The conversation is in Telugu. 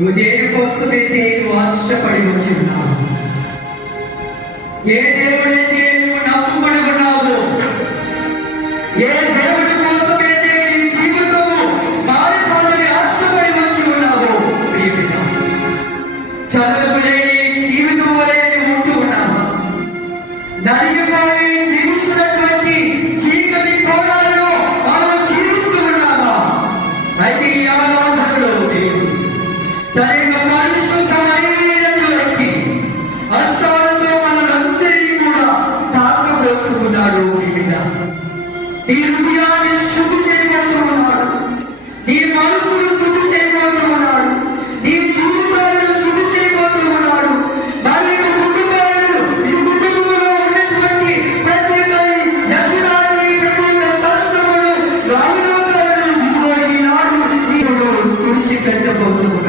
నువ్వు దేనికోసమైతే నువ్వు ఆశపడి వచ్చి ఉన్నావు, ఏ దేవుడైతే నువ్వు నమ్ముకొని ఉన్నావు, ఏ దేవుడి కోసమైతే నీ జీవితము మారిపోవాలని ఆశపడి వచ్చి ఉన్నావు, చదువులేని జీవితం వలె ఉంటూ ఉన్నావా? నలిగిపోయి జీవిస్తున్నటువంటి చీకటి కోణాలలో మనం జీవిస్తూ ఉన్నావా? అయితే ఈ ఆరాధనలో తన యొక్క పరిశుద్ధమైనటువంటి హస్తాలతో మనందరినీ కూడా తాకబోతున్నాడు. ఈ హృదయాన్ని